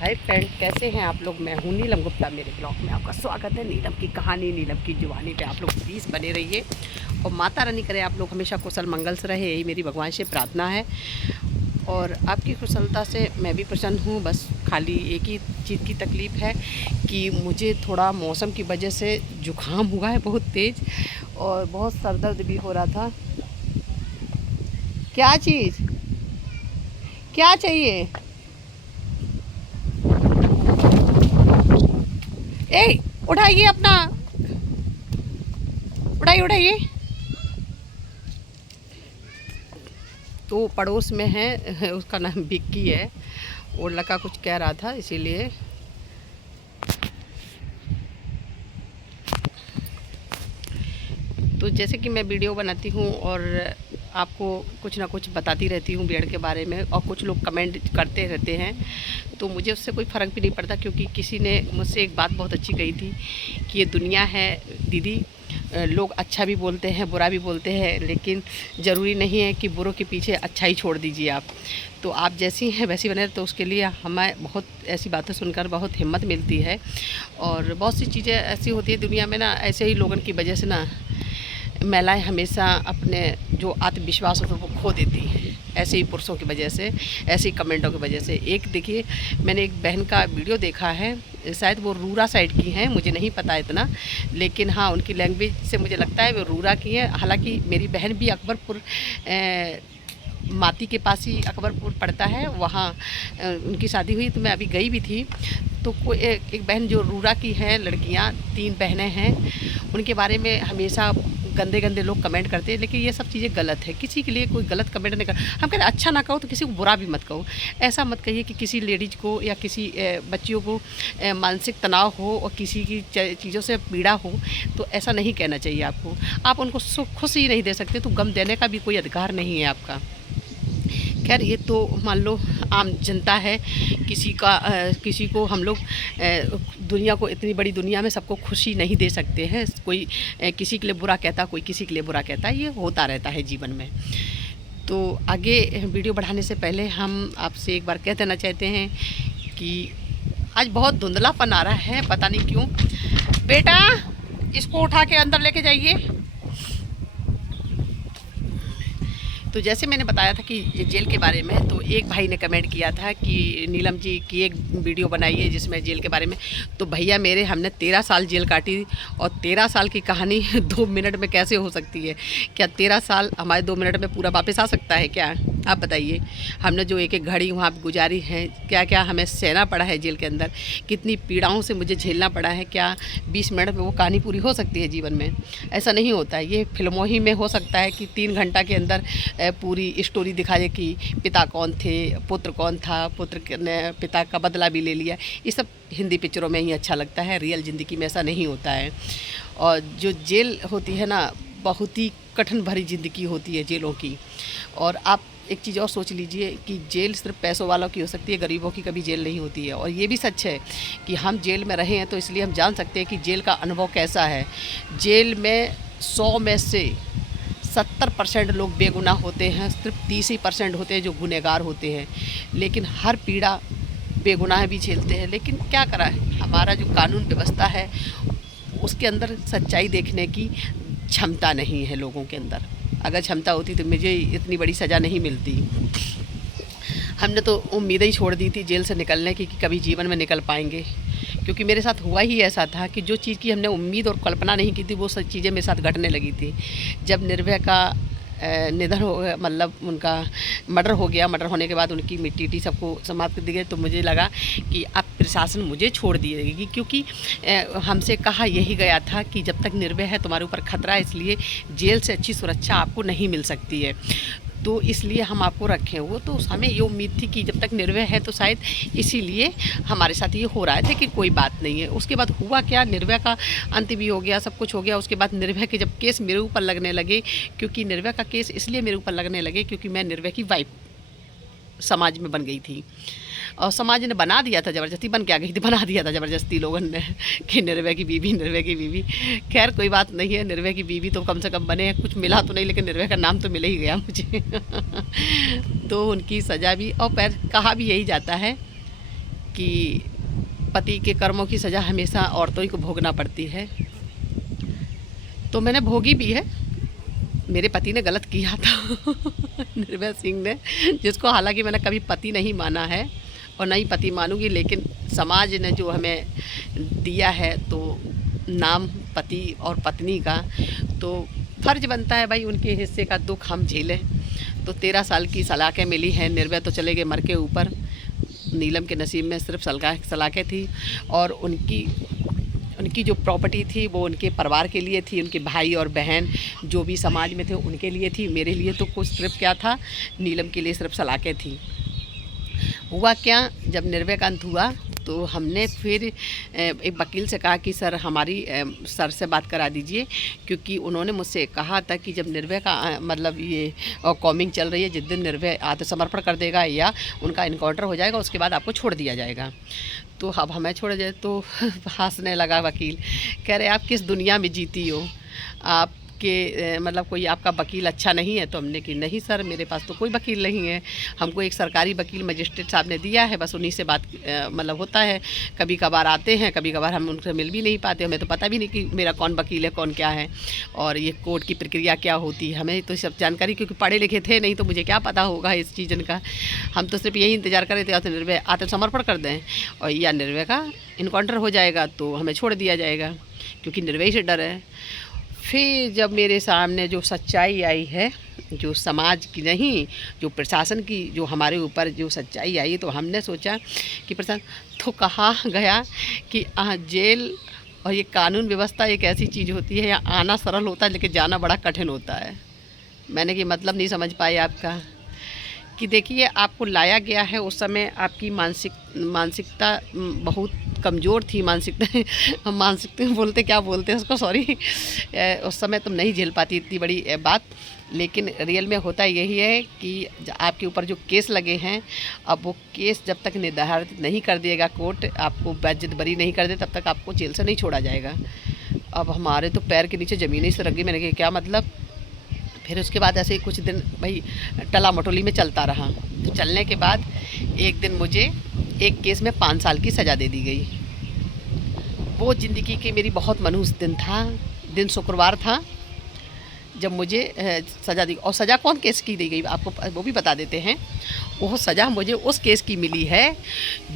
Hi friend, कैसे हैं आप लोग। मैं हूं नीलम गुप्ता। मेरे ब्लॉग में आपका स्वागत है। नीलम की कहानी, नीलम की जुबानी पे आप लोग प्लीज़ बने रहिए और माता रानी करे आप लोग हमेशा कुशल मंगल से रहे, यही मेरी भगवान से प्रार्थना है। और आपकी कुशलता से मैं भी प्रसन्न हूँ। बस खाली एक ही चीज़ की तकलीफ़ है कि मुझे थोड़ा मौसम की वजह से जुकाम हुआ है बहुत तेज़, और बहुत सर दर्द भी हो रहा था। क्या चीज़, क्या चाहिए? ए, उठाइए अपना, उठाइए उठाइए। तो पड़ोस में है, उसका नाम बिक्की है। वो लड़का कुछ कह रहा था इसीलिए। तो जैसे कि मैं वीडियो बनाती हूँ और आपको कुछ ना कुछ बताती रहती हूँ पेड़ के बारे में, और कुछ लोग कमेंट करते रहते हैं, तो मुझे उससे कोई फ़र्क भी नहीं पड़ता। क्योंकि किसी ने मुझसे एक बात बहुत अच्छी कही थी कि ये दुनिया है दीदी, लोग अच्छा भी बोलते हैं बुरा भी बोलते हैं, लेकिन ज़रूरी नहीं है कि बुरों के पीछे अच्छा ही छोड़ दीजिए आप। तो आप जैसी हैं वैसी बने, तो उसके लिए हमें बहुत ऐसी बातें सुनकर बहुत हिम्मत मिलती है। और बहुत सी चीज़ें ऐसी होती है दुनिया में ना, ऐसे ही लोगों की वजह से ना महिलाएं हमेशा अपने जो आत्मविश्वास होता है वो खो देती हैं, ऐसे ही पुरुषों की वजह से, ऐसे ही कमेंटों की वजह से। एक देखिए, मैंने एक बहन का वीडियो देखा है, शायद वो रूरा साइड की हैं, मुझे नहीं पता इतना, लेकिन हाँ उनकी लैंग्वेज से मुझे लगता है वो रूरा की हैं। हालांकि मेरी बहन भी अकबरपुर माती के पास ही अकबरपुर पड़ता है, वहाँ उनकी शादी हुई, तो मैं अभी गई भी थी। तो कोई एक बहन जो रूरा की हैं, लड़कियां 3 बहनें हैं, उनके बारे में हमेशा गंदे गंदे लोग कमेंट करते हैं। लेकिन ये सब चीज़ें गलत है, किसी के लिए कोई गलत कमेंट नहीं कर। हम कहते अच्छा ना कहो तो किसी को बुरा भी मत कहो। ऐसा मत कहिए कि किसी लेडीज़ को या किसी बच्चियों को मानसिक तनाव हो और किसी की चीज़ों से पीड़ा हो, तो ऐसा नहीं कहना चाहिए आपको। आप उनको सुख खुशी नहीं दे सकते, तो गम देने का भी कोई अधिकार नहीं है आपका। खैर, ये तो मान लो आम जनता है, किसी को हम लोग दुनिया को, इतनी बड़ी दुनिया में सबको खुशी नहीं दे सकते हैं। कोई किसी के लिए बुरा कहता, कोई किसी के लिए बुरा कहता, ये होता रहता है जीवन में। तो आगे वीडियो बढ़ाने से पहले हम आपसे एक बार कह देना चाहते हैं कि आज बहुत धुंधलापन आ रहा है, पता नहीं क्यों। बेटा, इसको उठा के अंदर लेके जाइए। तो जैसे मैंने बताया था कि जेल के बारे में, तो एक भाई ने कमेंट किया था कि नीलम जी की एक वीडियो बनाइए जिसमें जेल के बारे में। तो भैया मेरे, हमने 13 साल जेल काटी, और 13 साल की कहानी 2 मिनट में कैसे हो सकती है? क्या 13 साल हमारे 2 मिनट में पूरा वापस आ सकता है क्या? आप बताइए। हमने जो एक एक घड़ी वहाँ गुजारी है, क्या क्या हमें सहना पड़ा है जेल के अंदर, कितनी पीड़ाओं से मुझे झेलना पड़ा है। क्या 20 मिनट में वो कहानी पूरी हो सकती है जीवन में? ऐसा नहीं होता है। ये फिल्मों ही में हो सकता है कि 3 घंटा के अंदर पूरी स्टोरी दिखाए कि पिता कौन थे, पुत्र कौन था, पुत्र ने पिता का बदला भी ले लिया। ये सब हिंदी पिक्चरों में ही अच्छा लगता है, रियल ज़िंदगी में ऐसा नहीं होता है। और जो जेल होती है ना, बहुत ही कठिन भरी ज़िंदगी होती है जेलों की। और आप एक चीज़ और सोच लीजिए कि जेल सिर्फ पैसों वालों की हो सकती है, गरीबों की कभी जेल नहीं होती है। और ये भी सच है कि हम जेल में रहे हैं, तो इसलिए हम जान सकते हैं कि जेल का अनुभव कैसा है। जेल में 100 में से 70% लोग बेगुनाह होते हैं, सिर्फ 30% होते हैं जो गुनहगार होते हैं। लेकिन हर पीड़ा बेगुनाह भी झेलते हैं। लेकिन क्या करा है, हमारा जो कानून व्यवस्था है उसके अंदर सच्चाई देखने की क्षमता नहीं है लोगों के अंदर। अगर क्षमता होती तो मुझे इतनी बड़ी सज़ा नहीं मिलती। हमने तो उम्मीदें ही छोड़ दी थी जेल से निकलने की कि कभी जीवन में निकल पाएंगे। क्योंकि मेरे साथ हुआ ही ऐसा था कि जो चीज़ की हमने उम्मीद और कल्पना नहीं की थी, वो सब चीज़ें मेरे साथ घटने लगी थी। जब निर्भया का निधन हो गया, मतलब उनका मर्डर हो गया, मर्डर होने के बाद उनकी मिट्टी सबको समाप्त कर दी गई, तो मुझे लगा कि अब प्रशासन मुझे छोड़ दिएगी। क्योंकि हमसे कहा यही गया था कि जब तक निर्भय है तुम्हारे ऊपर खतरा है, इसलिए जेल से अच्छी सुरक्षा आपको नहीं मिल सकती है, तो इसलिए हम आपको रखे हुए। तो हमें ये उम्मीद थी कि जब तक निर्भय है तो शायद इसीलिए हमारे साथ ये हो रहा है, कि कोई बात नहीं है। उसके बाद हुआ क्या, निर्भया का अंत भी हो गया, सब कुछ हो गया। उसके बाद निर्भया के जब केस मेरे ऊपर लगने लगे, क्योंकि निर्भया का केस इसलिए मेरे ऊपर लगने लगे क्योंकि मैं निर्भया की वाइफ समाज में बन गई थी, और समाज ने बना दिया था, ज़बरदस्ती बन के आ गई थी, बना दिया था ज़बरदस्ती लोगों ने कि निर्भया की बीवी, निर्भया की बीवी। खैर कोई बात नहीं है, निर्भया की बीवी तो कम से कम बने, कुछ मिला तो नहीं, लेकिन निर्भया का नाम तो मिल ही गया मुझे तो उनकी सज़ा भी, और कहा भी यही जाता है कि पति के कर्मों की सज़ा हमेशा औरतों ही को भोगना पड़ती है। तो मैंने भोगी भी है। मेरे पति ने गलत किया था निर्भय सिंह ने, जिसको हालांकि मैंने कभी पति नहीं माना है और नहीं पति मानूंगी, लेकिन समाज ने जो हमें दिया है तो नाम पति और पत्नी का, तो फ़र्ज बनता है भाई उनके हिस्से का दुख हम झेलें। तो 13 साल की सलाखें मिली हैं। निर्भय तो चले गए मर के ऊपर, नीलम के नसीब में सिर्फ सलाखें थी और उनकी जो प्रॉपर्टी थी वो उनके परिवार के लिए थी, उनके भाई और बहन जो भी समाज में थे उनके लिए थी। मेरे लिए तो कुछ सिर्फ क्या था, नीलम के लिए सिर्फ सलाखें थी। हुआ क्या, जब निर्भय का अंत हुआ तो हमने फिर एक वकील से कहा कि सर हमारी सर से बात करा दीजिए, क्योंकि उन्होंने मुझसे कहा था कि जब निर्भय का मतलब ये कॉमिंग चल रही है, जिस दिन निर्भय आत्मसमर्पण कर देगा या उनका इनकाउंटर हो जाएगा उसके बाद आपको छोड़ दिया जाएगा। तो अब हमें छोड़ जाए तो हंसने लगा वकील, कह रहे आप किस दुनिया में जीती हो, आपके मतलब कोई आपका वकील अच्छा नहीं है। तो हमने कि नहीं सर मेरे पास तो कोई वकील नहीं है, हमको एक सरकारी वकील मजिस्ट्रेट साहब ने दिया है, बस उन्हीं से बात मतलब होता है। कभी कभार आते हैं, कभी कभार हम उनसे मिल भी नहीं पाते, हमें तो पता भी नहीं कि मेरा कौन वकील है कौन क्या है और ये कोर्ट की प्रक्रिया क्या होती है, हमें तो सब जानकारी, क्योंकि पढ़े लिखे थे नहीं तो मुझे क्या पता होगा इस चीज़ का। हम तो सिर्फ यही इंतज़ार कर रहे थे तो निर्भय आत्मसमर्पण कर दें और या निर्भय का इनकाउंटर हो जाएगा तो हमें छोड़ दिया जाएगा, क्योंकि निर्भय से डर है। फिर जब मेरे सामने जो सच्चाई आई है, जो समाज की नहीं, जो प्रशासन की जो हमारे ऊपर जो सच्चाई आई, तो हमने सोचा कि प्रशासन तो कहा गया कि जेल और ये कानून व्यवस्था एक ऐसी चीज़ होती है, यहाँ आना सरल होता है लेकिन जाना बड़ा कठिन होता है। मैंने कि मतलब नहीं समझ पाए आपका, कि देखिए आपको लाया गया है, उस समय आपकी मानसिकता बहुत कमज़ोर थी। मानसिकता बोलते क्या बोलते हैं उसको, सॉरी, उस समय तुम नहीं झेल पाती इतनी बड़ी बात। लेकिन रियल में होता यही है कि आपके ऊपर जो केस लगे हैं, अब वो केस जब तक निर्धारित नहीं कर दिएगा कोर्ट, आपको बेइज्जत बरी नहीं कर दे, तब तक आपको जेल से नहीं छोड़ा जाएगा। अब हमारे तो पैर के नीचे ज़मीन ही से रख गई। मैंने कहा क्या मतलब। फिर उसके बाद ऐसे ही कुछ दिन भाई टला मटोली में चलता रहा। तो चलने के बाद एक दिन मुझे एक केस में 5 साल की सज़ा दे दी गई। वो ज़िंदगी की मेरी बहुत मनहूस दिन था। दिन शुक्रवार था जब मुझे सज़ा दी। और सज़ा कौन केस की दी गई आपको वो भी बता देते हैं। वो सज़ा मुझे उस केस की मिली है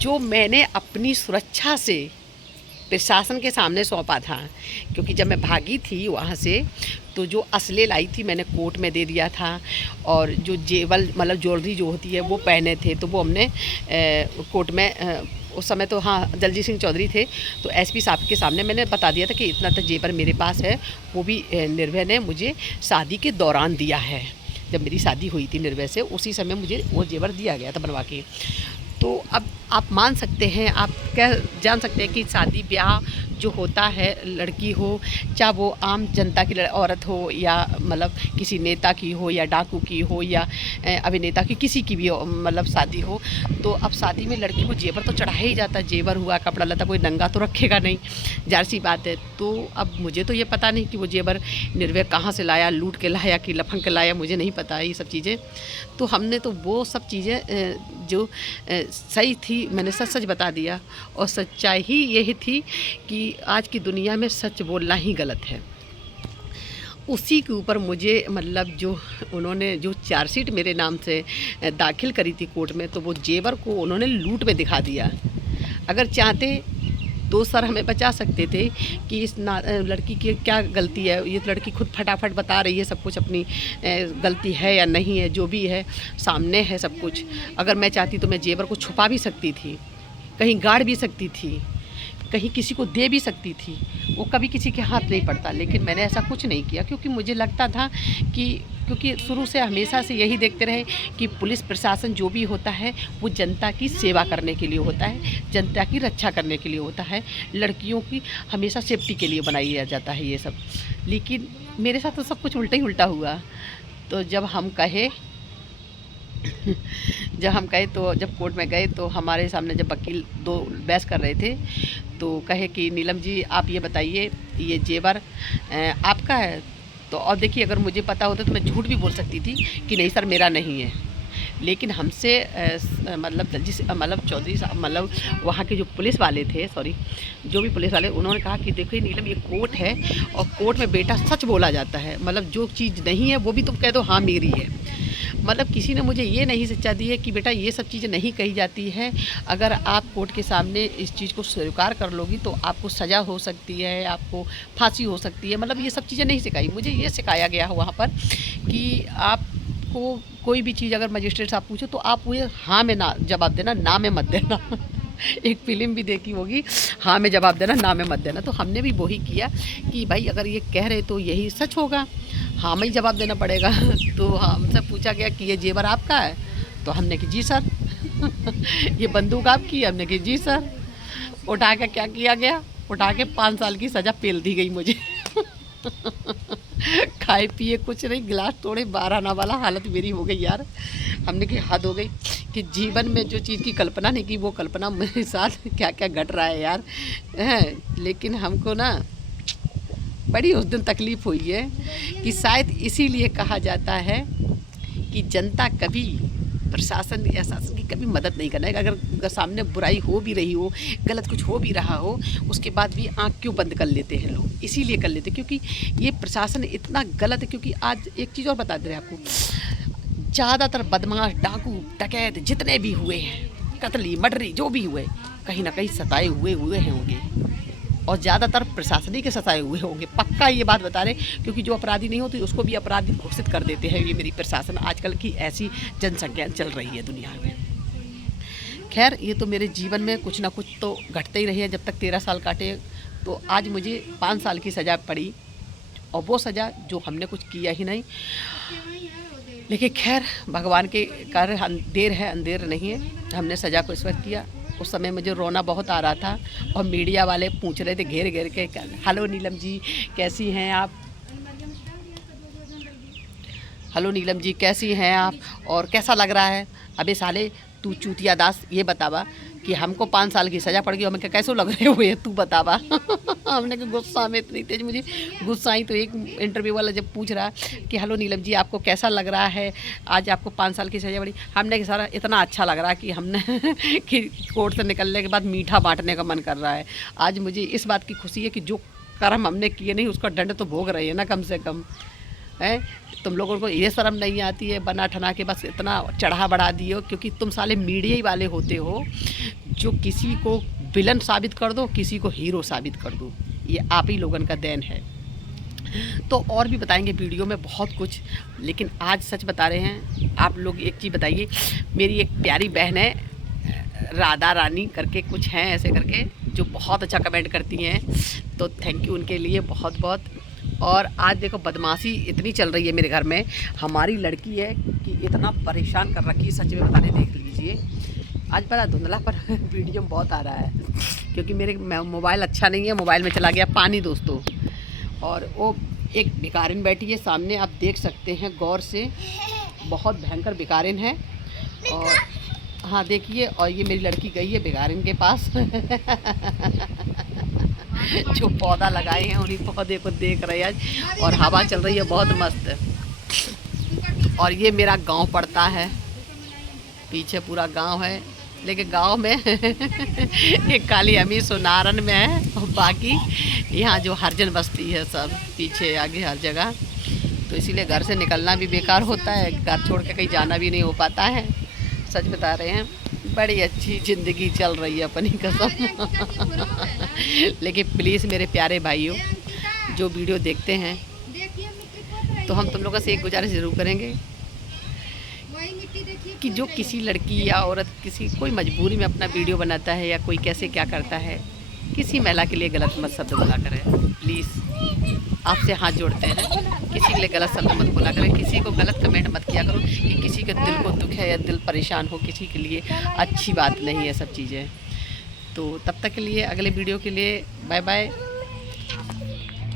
जो मैंने अपनी सुरक्षा से प्रशासन के सामने सौंपा था। क्योंकि जब मैं भागी थी वहाँ से तो जो असले लाई थी मैंने कोर्ट में दे दिया था, और जो जेवल मतलब ज्वेलरी जो होती है वो पहने थे तो वो हमने कोर्ट में उस समय तो हाँ दलजीत सिंह चौधरी थे, तो एसपी साहब के सामने मैंने बता दिया था कि इतना तक जेवर मेरे पास है। वो भी निर्भय ने मुझे शादी के दौरान दिया है। जब मेरी शादी हुई थी निर्भय से, उसी समय मुझे वो जेवर दिया गया था बनवा के। तो अब आप मान सकते हैं, आप क्या जान सकते हैं कि शादी ब्याह जो होता है, लड़की हो चाहे वो आम जनता की औरत हो या मतलब किसी नेता की हो या डाकू की हो या अभिनेता की, किसी की भी मतलब शादी हो, तो अब शादी में लड़की को जेवर तो चढ़ाया ही जाता है। जेवर हुआ, कपड़ा लता, कोई नंगा तो रखेगा नहीं, जाहिर सी बात है। तो अब मुझे तो ये पता नहीं कि वो जेवर निर्भय कहाँ से लाया, लूट के लाया कि लफंग के लाया, मुझे नहीं पता ये सब चीज़ें। तो हमने तो वो सब चीज़ें जो सही थी मैंने सच सच बता दिया, और सच्चाई ही यही थी कि आज की दुनिया में सच बोलना ही गलत है। उसी के ऊपर मुझे मतलब जो उन्होंने जो चार्जशीट मेरे नाम से दाखिल करी थी कोर्ट में, तो वो जेवर को उन्होंने लूट में दिखा दिया। अगर चाहते तो सर हमें बचा सकते थे कि इस लड़की की क्या गलती है, ये लड़की खुद फटाफट बता रही है सब कुछ, अपनी गलती है या नहीं है, जो भी है सामने है सब कुछ। अगर मैं चाहती तो मैं जेवर को छुपा भी सकती थी, कहीं गाड़ भी सकती थी, कहीं किसी को दे भी सकती थी, वो कभी किसी के हाथ नहीं पड़ता। लेकिन मैंने ऐसा कुछ नहीं किया, क्योंकि मुझे लगता था कि क्योंकि शुरू से हमेशा से यही देखते रहे कि पुलिस प्रशासन जो भी होता है वो जनता की सेवा करने के लिए होता है, जनता की रक्षा करने के लिए होता है, लड़कियों की हमेशा सेफ्टी के लिए बनाया जाता है ये सब। लेकिन मेरे साथ तो सब कुछ उल्टा ही उल्टा हुआ। तो जब हम कहे तो जब कोर्ट में गए तो हमारे सामने जब वकील दो बहस कर रहे थे तो कहे कि नीलम जी आप ये बताइए ये जेवर आपका है। तो और देखिए अगर मुझे पता होता तो मैं झूठ भी बोल सकती थी कि नहीं सर मेरा नहीं है, लेकिन हमसे मतलब चौधरी साहब, मतलब वहाँ के जो पुलिस वाले थे, सॉरी, जो भी पुलिस वाले, उन्होंने कहा कि देखो नीलम, ये कोर्ट है और कोर्ट में बेटा सच बोला जाता है, मतलब जो चीज़ नहीं है वो भी तुम कह दो हाँ मेरी है। मतलब किसी ने मुझे ये नहीं शिक्षा दी है कि बेटा ये सब चीज़ें नहीं कही जाती है, अगर आप कोर्ट के सामने इस चीज़ को स्वीकार कर लोगी तो आपको सज़ा हो सकती है, आपको फांसी हो सकती है। मतलब ये सब चीज़ें नहीं सिखाई मुझे, ये सिखाया गया है वहाँ पर कि आपको कोई भी चीज़ अगर मजिस्ट्रेट साहब पूछो तो आप वो हाँ में ना जवाब देना, ना में मत देना। एक फिल्म भी देखी होगी, हाँ में जवाब देना, ना में मत देना। तो हमने भी वही किया कि भाई अगर ये कह रहे तो यही सच होगा, हाँ में ही जवाब देना पड़ेगा। तो हमसे पूछा गया कि ये जेवर आपका है, तो हमने कि जी सर। ये बंदूक आपकी है, हमने कि जी सर। उठा के क्या किया गया, उठा के 5 साल की सज़ा पेल दी गई मुझे। खाए पिए कुछ नहीं, गिलास तोड़े 12 आना वाला हालत मेरी हो गई यार। हमने की हद हो गई कि जीवन में जो चीज़ की कल्पना नहीं की वो कल्पना मेरे साथ क्या क्या घट रहा है यार। लेकिन हमको ना बड़ी उस दिन तकलीफ़ हुई है कि शायद इसीलिए कहा जाता है कि जनता कभी प्रशासन या शासन की कभी मदद नहीं करना है। अगर सामने बुराई हो भी रही हो, गलत कुछ हो भी रहा हो, उसके बाद भी आँख क्यों बंद कर लेते हैं लोग? इसीलिए कर लेते क्योंकि ये प्रशासन इतना गलत है। क्योंकि आज एक चीज़ और बता दे रहे आपको, ज़्यादातर बदमाश, डाकू, डकैत जितने भी हुए हैं, कतली मर्डरी जो भी हुए, कहीं ना कहीं सताए हुए होंगे और ज़्यादातर प्रशासनिक के सताए हुए होंगे। पक्का ये बात बता रहे, क्योंकि जो अपराधी नहीं होती उसको भी अपराधी घोषित कर देते हैं ये मेरी प्रशासन। आजकल की ऐसी जनसंख्या चल रही है दुनिया में। खैर, ये तो मेरे जीवन में कुछ ना कुछ तो घटते ही रही है। जब तक 13 साल काटे तो आज मुझे 5 साल की सज़ा पड़ी, और वो सज़ा जो हमने कुछ किया ही नहीं। लेकिन खैर, भगवान के कार्य देर है अंधेर नहीं है। हमने सज़ा को स्वीकार किया। उस समय मुझे रोना बहुत आ रहा था और मीडिया वाले पूछ रहे थे घेर घेर के, हेलो नीलम जी कैसी हैं आप, हेलो नीलम जी कैसी हैं आप, और कैसा लग रहा है। अबे साले तू चूतिया दास, ये बतावा कि हमको 5 साल की सज़ा पड़ गई, हमें कैसे लग रहे हुए तू बतावा। हमने कहा गुस्सा में इतनी तेज मुझे गुस्सा आई। तो एक इंटरव्यू वाला जब पूछ रहा कि हेलो नीलम जी आपको कैसा लग रहा है, आज आपको 5 साल की सज़ा पड़ी, हमने कहा सारा इतना अच्छा लग रहा है कि हमने कि कोर्ट से निकलने के बाद मीठा बांटने का मन कर रहा है। आज मुझे इस बात की खुशी है कि जो कर्म हमने किए नहीं उसका दंड तो भोग रहे हैं ना, कम से कम है। तुम लोगों को ये शर्म नहीं आती है बना ठना के बस इतना चढ़ा बढ़ा दिए, क्योंकि तुम साले मीडिया ही वाले होते हो जो किसी को विलन साबित कर दो, किसी को हीरो साबित कर दो। ये आप ही लोगों का देन है। तो और भी बताएंगे वीडियो में बहुत कुछ, लेकिन आज सच बता रहे हैं। आप लोग एक चीज़ बताइए, मेरी एक प्यारी बहन है राधा रानी करके कुछ हैं ऐसे करके, जो बहुत अच्छा कमेंट करती हैं, तो थैंक यू उनके लिए बहुत बहुत। और आज देखो बदमाशी इतनी चल रही है मेरे घर में, हमारी लड़की है कि इतना परेशान कर रखी है, सच में बताने देख लीजिए। आज बड़ा धुंधला पर वीडियो में बहुत आ रहा है क्योंकि मेरे मोबाइल अच्छा नहीं है, मोबाइल में चला गया पानी दोस्तों। और वो एक भिखारिन बैठी है सामने, आप देख सकते हैं गौर से, बहुत भयंकर भिखारिन है। और हाँ देखिए, और ये मेरी लड़की गई है भिखारिन के पास। जो पौधा लगाए हैं उन्हीं पौधे को देख रहे हैं आज, और हवा चल रही है बहुत मस्त। और ये मेरा गांव पड़ता है, पीछे पूरा गांव है, लेकिन गांव में एक काली अमी सोनारन में है और बाकी यहाँ जो हरजन बस्ती है सब पीछे आगे हर जगह। तो इसीलिए घर से निकलना भी बेकार होता है, घर छोड़ के कहीं जाना भी नहीं हो पाता है। सच बता रहे हैं, बड़ी अच्छी ज़िंदगी चल रही है अपनी कसम। लेकिन प्लीज़ मेरे प्यारे भाइयों जो वीडियो देखते हैं, तो हम तुम लोगों से एक गुजारिश ज़रूर करेंगे कि जो किसी लड़की या औरत किसी कोई मजबूरी में अपना वीडियो बनाता है या कोई कैसे क्या करता है, किसी महिला के लिए गलत मत शब्द बोला करें। प्लीज़ आपसे हाथ जोड़ते हैं, किसी के लिए गलत शब्द मत बोला करें, किसी को गलत कमेंट मत किया करो कि किसी के दिल को दुख है या दिल परेशान हो, किसी के लिए अच्छी बात नहीं है सब चीज़ें। तो तब तक के लिए अगले वीडियो के लिए बाय बाय।